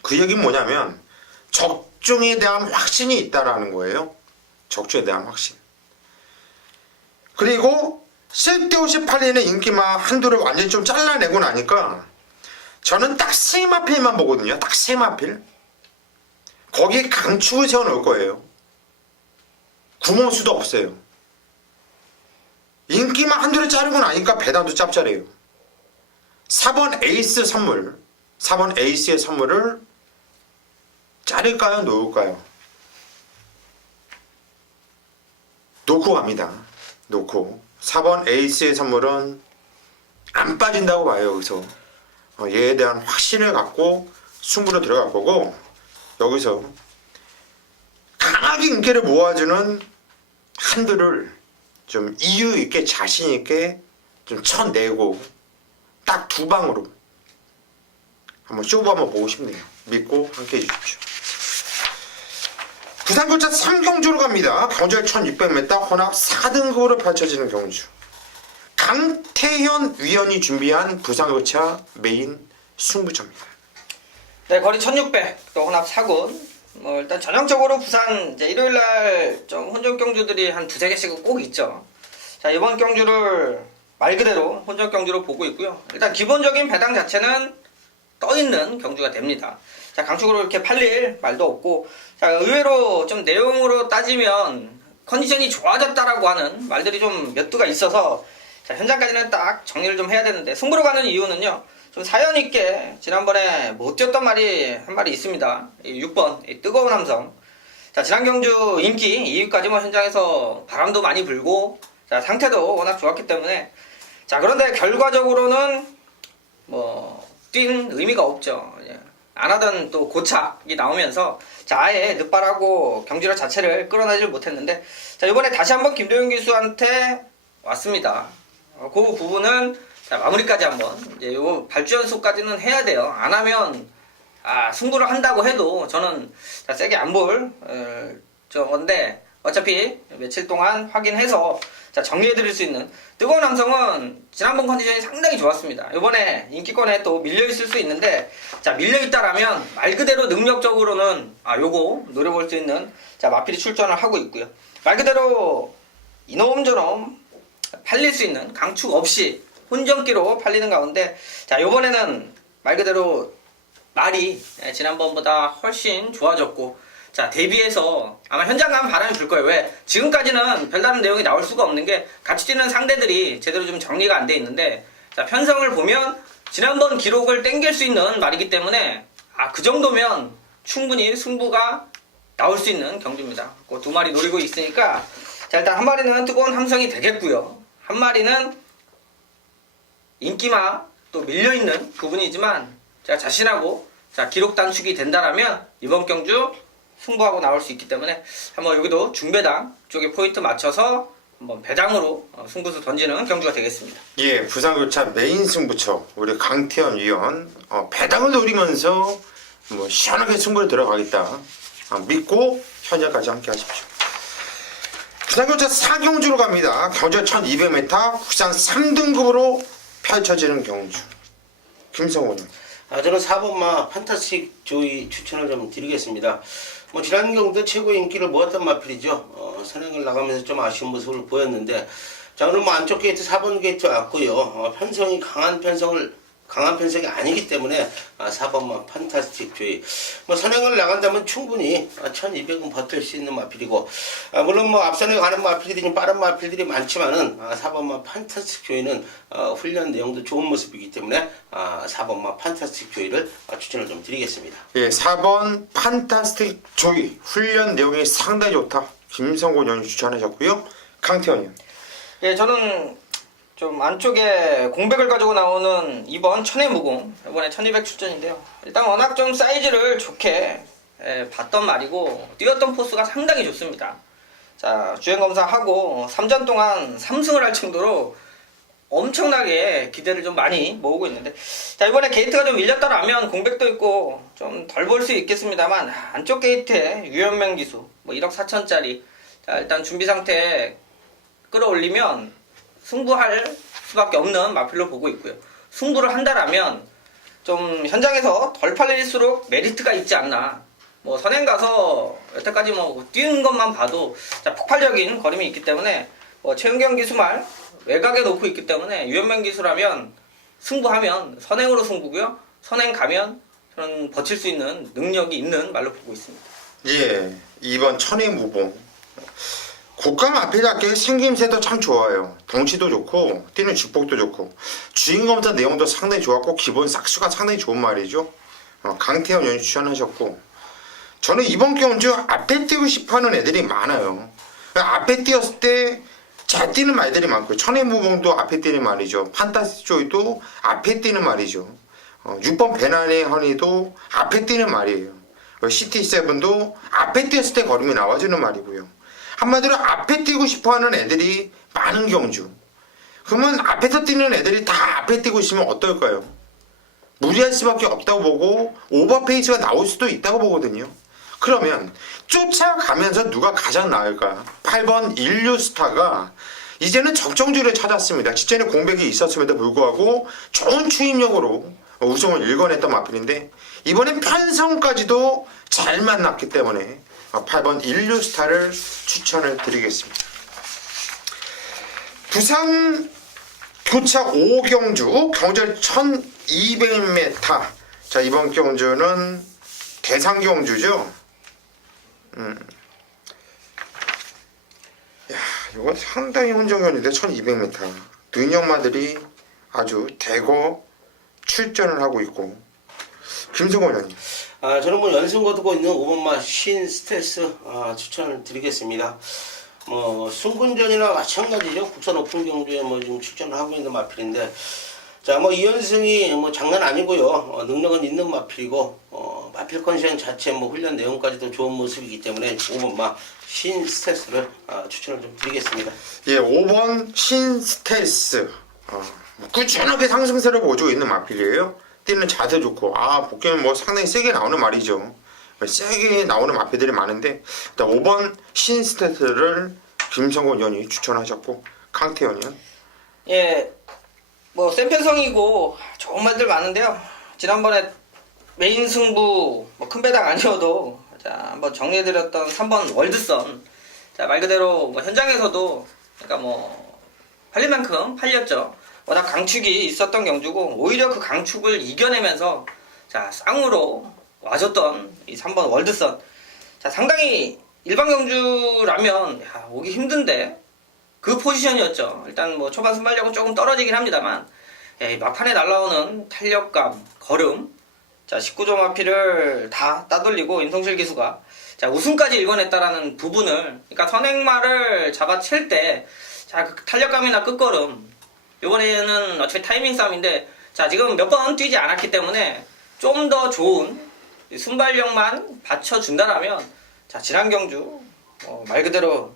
그 얘기는 뭐냐면 적중에 대한 확신이 있다라는 거예요. 적중에 대한 확신. 그리고 쓸데없이 팔리는 인기마 한두를 완전히 좀 잘라내고 나니까 저는 딱 세 마필만 보거든요. 딱 세 마필. 거기에 강축을 세워놓을 거예요. 구멍수도 없어요. 인기만 한두를 자르고 나니까 배당도 짭짤해요. 4번 에이스 선물, 4번 에이스의 선물을 자를까요? 놓을까요? 놓고 갑니다. 놓고 4번 에이스의 선물은 안 빠진다고 봐요. 여기서 얘에 대한 확신을 갖고 승부로 들어갈 거고, 여기서 강하게 인기를 모아주는 한들을 좀 이유 있게 자신 있게 좀 쳐내고 딱 두 방으로 한번 쇼부 한번 보고 싶네요. 믿고 함께 해주십시오. 부산교차 3경주로 갑니다. 경주 1600m 혼합 4등급으로 펼쳐지는 경주. 강태현 위원이 준비한 부산교차 메인 승부처입니다. 네, 거리 1600, 또 혼합 4군. 뭐 일단 전형적으로 부산 이제 일요일날 좀 혼전 경주들이 한 두세 개씩은 꼭 있죠. 자, 이번 경주를 말 그대로 혼전 경주로 보고 있고요. 일단 기본적인 배당 자체는 떠 있는 경주가 됩니다. 자, 강축으로 이렇게 팔릴 말도 없고, 자, 의외로 좀 내용으로 따지면 컨디션이 좋아졌다라고 하는 말들이 좀 몇 두가 있어서 자, 현장까지는 딱 정리를 좀 해야 되는데 승부로 가는 이유는요. 좀 사연 있게 지난번에 못 뛰었던 말이 한 말이 있습니다. 6번 뜨거운 함성. 자, 지난 경주 인기 2위까지 뭐 현장에서 바람도 많이 불고 자, 상태도 워낙 좋았기 때문에 자, 그런데 결과적으로는 뭐 뛴 의미가 없죠. 예. 안 하던 또 고착이 나오면서 자, 아예 늦발하고 경주력 자체를 끌어내질 못했는데 자, 이번에 다시 한번 김도영 기수한테 왔습니다. 그 부분은 자, 마무리까지 한번 이제 요 발주 연속까지는 해야 돼요. 안 하면 승부를 한다고 해도 저는 자, 세게 안 볼 건데 어차피 며칠 동안 확인해서 자, 정리해드릴 수 있는 뜨거운 함성은 지난번 컨디션이 상당히 좋았습니다. 이번에 인기권에 또 밀려있을 수 있는데 자, 밀려있다라면 말 그대로 능력적으로는 요거 노려볼 수 있는 자, 마필이 출전을 하고 있고요. 말 그대로 이놈저놈 팔릴 수 있는 강축 없이 혼전기로 팔리는 가운데 자, 요번에는 말 그대로 말이 지난번보다 훨씬 좋아졌고 자, 대비해서 아마 현장 가면 바람이 불 거예요. 왜? 지금까지는 별다른 내용이 나올 수가 없는 게 같이 뛰는 상대들이 제대로 좀 정리가 안 돼 있는데 자, 편성을 보면 지난번 기록을 땡길 수 있는 말이기 때문에 그 정도면 충분히 승부가 나올 수 있는 경주입니다. 그 두 마리 노리고 있으니까 자, 일단 한 마리는 뜨거운 함성이 되겠고요. 한 마리는 인기마 또 밀려있는 부분이지만 제가 자신하고 자, 기록 단축이 된다라면 이번 경주 승부하고 나올 수 있기 때문에 한번 여기도 중배당 쪽에 포인트 맞춰서 한번 배당으로 승부수 던지는 경주가 되겠습니다. 예, 부산교차 메인 승부처 우리 강태현 위원 배당을 노리면서 뭐 시원하게 승부를 들어가겠다 믿고 현장까지 함께 하십시오. 부산교차 4경주로 갑니다. 경주 1200m 국산 3등급으로 펼쳐지는 경주. 김성훈. 저는 4번마 판타스틱 조이 추천을 좀 드리겠습니다. 뭐 지난 경도 최고 인기를 모았던 마필이죠. 선행을 나가면서 좀 아쉬운 모습을 보였는데 자, 오늘 뭐 안쪽 게이트 4번 게이트 왔고요. 편성이 강한 편성이 아니기 때문에 4번마 판타스틱 조이 뭐 선행을 나간다면 충분히 1200은 버틸 수 있는 마필이고 물론 뭐 앞선에 가는 마필들이 좀 빠른 마필들이 많지만은 4번마 판타스틱 조이는 훈련 내용도 좋은 모습이기 때문에 4번마 판타스틱 조이를 추천을 좀 드리겠습니다. 예, 4번 판타스틱 조이 훈련 내용이 상당히 좋다. 김성곤 의원이 추천하셨고요. 강태현 의원. 예, 저는 좀 안쪽에 공백을 가지고 나오는 2번 천혜무공 이번에 1200 출전인데요. 일단 워낙 좀 사이즈를 좋게 봤던 말이고 뛰었던 포스가 상당히 좋습니다. 자, 주행검사하고 3전 동안 3승을 할 정도로 엄청나게 기대를 좀 많이 모으고 있는데 자, 이번에 게이트가 좀 밀렸다라면 공백도 있고 좀 덜 볼 수 있겠습니다만 안쪽 게이트에 유연명 기수 뭐 1억 4천짜리 자, 일단 준비 상태 끌어올리면 승부할 수밖에 없는 마필로 보고 있고요. 승부를 한다라면 좀 현장에서 덜 팔릴수록 메리트가 있지 않나. 뭐 선행 가서 여태까지 뭐 뛰는 것만 봐도 자, 폭발적인 걸음이 있기 때문에 뭐 최은경 기수 말 외곽에 놓고 있기 때문에 유연명 기수라면 승부하면 선행으로 승부고요. 선행 가면 저는 버틸 수 있는 능력이 있는 말로 보고 있습니다. 예, 2번 천혜무공. 국감 앞에답게 생김새도 참 좋아요. 덩치도 좋고 뛰는 직폭도 좋고 주인검사 내용도 상당히 좋았고 기본 싹수가 상당히 좋은 말이죠. 강태현 의원이 추천하셨고 저는 이번 경주 앞에 뛰고 싶어하는 애들이 많아요. 앞에 뛰었을 때 잘 뛰는 말들이 많고 천혜무공도 앞에 뛰는 말이죠. 판타스틱 조이도 앞에 뛰는 말이죠. 6번 베나네 허니도 앞에 뛰는 말이에요. CT7도 앞에 뛰었을 때 걸음이 나와주는 말이고요. 한마디로 앞에 뛰고 싶어하는 애들이 많은 경주. 그러면 앞에서 뛰는 애들이 다 앞에 뛰고 있으면 어떨까요? 무리할 수밖에 없다고 보고 오버페이스가 나올 수도 있다고 보거든요. 그러면 쫓아가면서 누가 가장 나을까? 8번 인류스타가 이제는 적정주를 찾았습니다. 직전에 공백이 있었음에도 불구하고 좋은 추임력으로 우승을 일궈냈던 마필인데 이번엔 편성까지도 잘 만났기 때문에 8번 인류스타를 추천을 드리겠습니다. 부산 교차 5경주 경절 1200m. 자, 이번 경주는 대상 경주죠. 이거 상당히 혼정이었는데 1200m. 능력마들이 아주 대거 출전을 하고 있고. 김성원 의원님. 저는 뭐 연승 거두고 있는 5번마 신 스텔스 추천을 드리겠습니다. 뭐 승군전이나 마찬가지죠. 국산 오픈 경주에 뭐 지금 출전을 하고 있는 마필인데, 자 뭐 2연승이 뭐 장난 아니고요. 능력은 있는 마필이고, 마필 컨디션 자체 뭐 훈련 내용까지도 좋은 모습이기 때문에 5번마 신 스텔스를 추천을 좀 드리겠습니다. 예, 5번 신스텔스. 꾸준하게 상승세를 보여주고 있는 마필이에요. 뛰는 자세 좋고, 복귀는 뭐 상당히 세게 나오는 말이죠. 세게 나오는 마필들이 많은데, 일단 5번 신스텔스를 김성곤 의원이 추천하셨고, 강태현 의원. 예, 뭐 센 편성이고 좋은 말들 많은데요. 지난번에 메인 승부 뭐 큰 배당 아니어도 자 한번 정리해드렸던 3번 월드선. 자 말 그대로 뭐 현장에서도 그러니까 뭐 팔릴 만큼 팔렸죠. 워낙 강축이 있었던 경주고 오히려 그 강축을 이겨내면서 자 쌍으로 와줬던 이 3번 월드선. 자 상당히 일반 경주라면 오기 힘든데 그 포지션이었죠. 일단 뭐 초반 순발력은 조금 떨어지긴 합니다만 막판에 날라오는 탄력감, 걸음, 자 19조 마피를 다 따돌리고 임성실 기수가 자 우승까지 일궈냈다라는 부분을, 그러니까 선행마를 잡아챌 때 자 그 탄력감이나 끝걸음, 이번에는 어차피 타이밍 싸움인데 자 지금 몇 번 뛰지 않았기 때문에 좀 더 좋은 순발력만 받쳐준다라면 자 지난 경주 말 그대로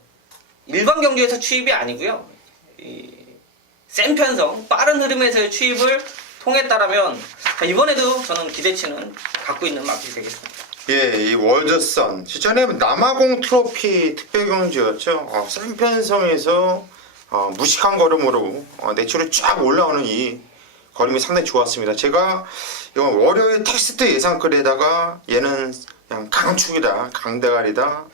일반 경주에서 추입이 아니고요. 센 편성, 빠른 흐름에서의 추입을 통했다라면 이번에도 저는 기대치는 갖고 있는 마필이 되겠습니다. 예, 이 월드선 시전에 남아공 트로피 특별 경주였죠. 센 편성에서 무식한 걸음으로 내추럴이 쫙 올라오는 이 걸음이 상당히 좋았습니다. 제가 이건 월요일 텍스트 예상글에다가 얘는 그냥 강축이다, 강대가리다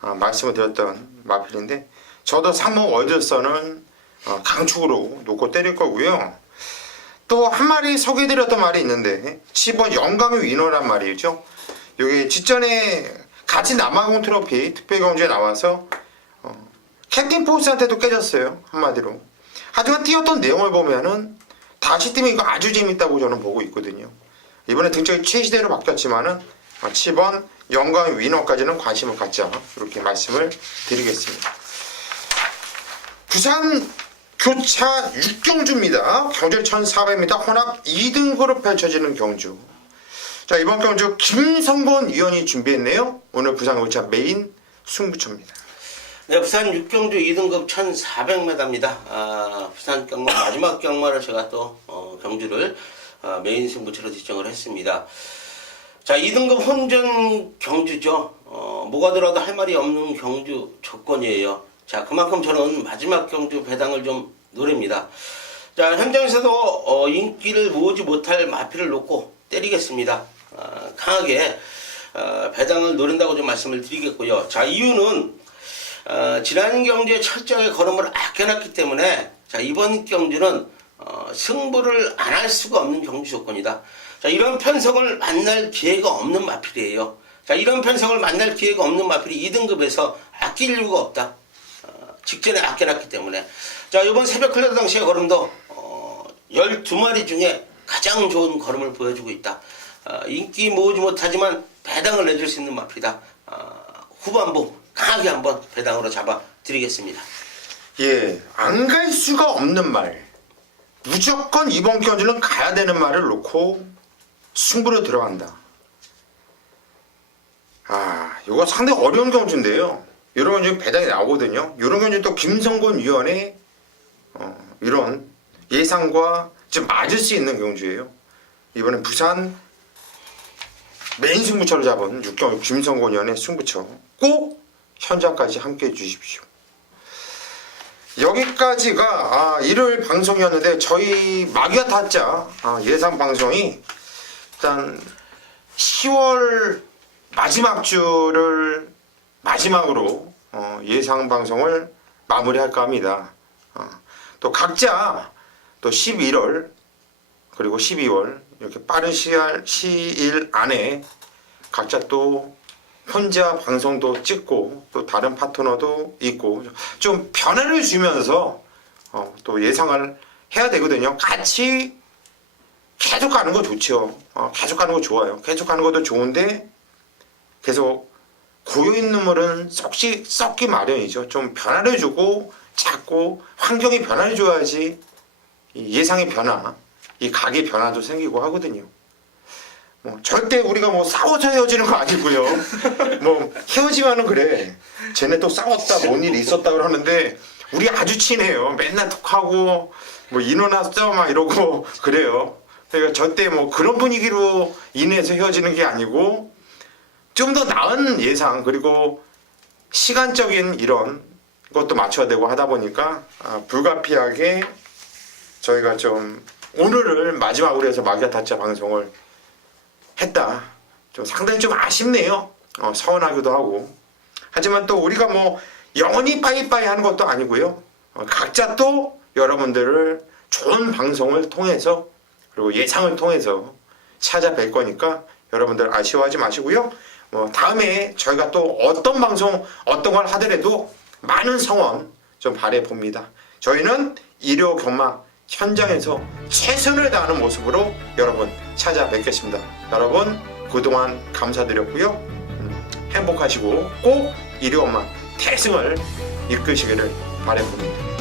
말씀을 드렸던 마필인데, 저도 3번 월드선은 강축으로 놓고 때릴 거고요. 또 한 마리 소개해드렸던 말이 있는데 10번 영광의 위너란 말이죠. 이게 직전에 같이 남아공 트로피 특별경주에 나와서 캡틴 포스한테도 깨졌어요. 한마디로. 하지만 뛰었던 내용을 보면은 다시 뛰면 이거 아주 재밌다고 저는 보고 있거든요. 이번에 등짝이 최시대로 바뀌었지만은 10번 영광의 위너까지는 관심을 갖자, 이렇게 말씀을 드리겠습니다. 부산 교차 6경주입니다. 경주 1400m 혼합 2등급으로 펼쳐지는 경주. 자, 이번 경주 김성곤 위원이 준비했네요. 오늘 부산 교차 메인 승부처입니다. 네, 부산 6경주 2등급 1400m입니다. 부산 경마 마지막 경마를 제가 또 경주를 메인 승부처로 지정을 했습니다. 자, 2등급 혼전 경주죠. 뭐가 들어도 할 말이 없는 경주 조건이에요. 자, 그만큼 저는 마지막 경주 배당을 좀 노립니다. 자, 현장에서도 인기를 모으지 못할 마필을 놓고 때리겠습니다. 강하게 배당을 노린다고 좀 말씀을 드리겠고요. 자, 이유는 지난 경주에 철저하게 걸음을 아껴놨기 때문에 자, 이번 경주는 승부를 안 할 수가 없는 경주 조건이다. 자, 이런 편성을 만날 기회가 없는 마필이에요. 자, 이런 편성을 만날 기회가 없는 마필이 2등급에서 아낄 이유가 없다. 직전에 아껴놨기 때문에. 자, 이번 새벽 클레드 당시의 걸음도 12마리 중에 가장 좋은 걸음을 보여주고 있다. 인기 모으지 못하지만 배당을 내줄 수 있는 마필이다. 후반부 강하게 한번 배당으로 잡아 드리겠습니다. 예, 안 갈 수가 없는 말, 무조건 이번 경주는 가야 되는 말을 놓고 승부로 들어간다. 이거 상당히 어려운 경주인데요. 이런 경주 배당이 나오거든요. 이런 경주 또 김성곤 위원의 이런 예상과 좀 맞을 수 있는 경주예요. 이번에 부산 메인 승부처를 잡은 6경주 김성곤 위원의 승부처 꼭 현장까지 함께 해주십시오. 여기까지가 일요일 방송이었는데, 저희 마기아 타짜 예상 방송이 일단 10월 마지막 주를 마지막으로 예상 방송을 마무리할까 합니다. 또 각자 또 11월 그리고 12월 이렇게 빠른 시일 안에 각자 또 혼자 방송도 찍고 또 다른 파트너도 있고 좀 변화를 주면서 또 예상을 해야 되거든요. 같이 계속 가는 거 좋죠. 계속 가는 거 좋아요. 계속 가는 것도 좋은데 계속 고여있는 물은 썩기 마련이죠. 좀 변화를 주고 자꾸 환경이 변화를 줘야지 이 예상의 변화, 이 각의 변화도 생기고 하거든요. 절대 우리가 싸워서 헤어지는 거 아니고요. 헤어지면은 그래. 쟤네 또 싸웠다, 뭔 일이 있었다 그러는데 우리 아주 친해요. 맨날 톡하고 인원 왔어 막 이러고 그래요. 그러니까 절대 그런 분위기로 인해서 헤어지는 게 아니고 좀 더 나은 예상 그리고 시간적인 이런 것도 맞춰야 되고 하다 보니까 불가피하게 저희가 좀 오늘을 마지막으로 해서 마기아타짜 방송을 했다. 좀 상당히 좀 아쉽네요. 서운하기도 하고. 하지만 또 우리가 영원히 빠이빠이 하는 것도 아니고요. 각자 또 여러분들을 좋은 방송을 통해서 그리고 예상을 통해서 찾아뵐 거니까 여러분들 아쉬워하지 마시고요. 다음에 저희가 또 어떤 방송 어떤 걸 하더라도 많은 성원 좀 바래 봅니다. 저희는 일요 경마 현장에서 최선을 다하는 모습으로 여러분 찾아뵙겠습니다. 여러분 그동안 감사드렸고요. 행복하시고 꼭 일요 경마 대승을 이끄시기를 바래 봅니다.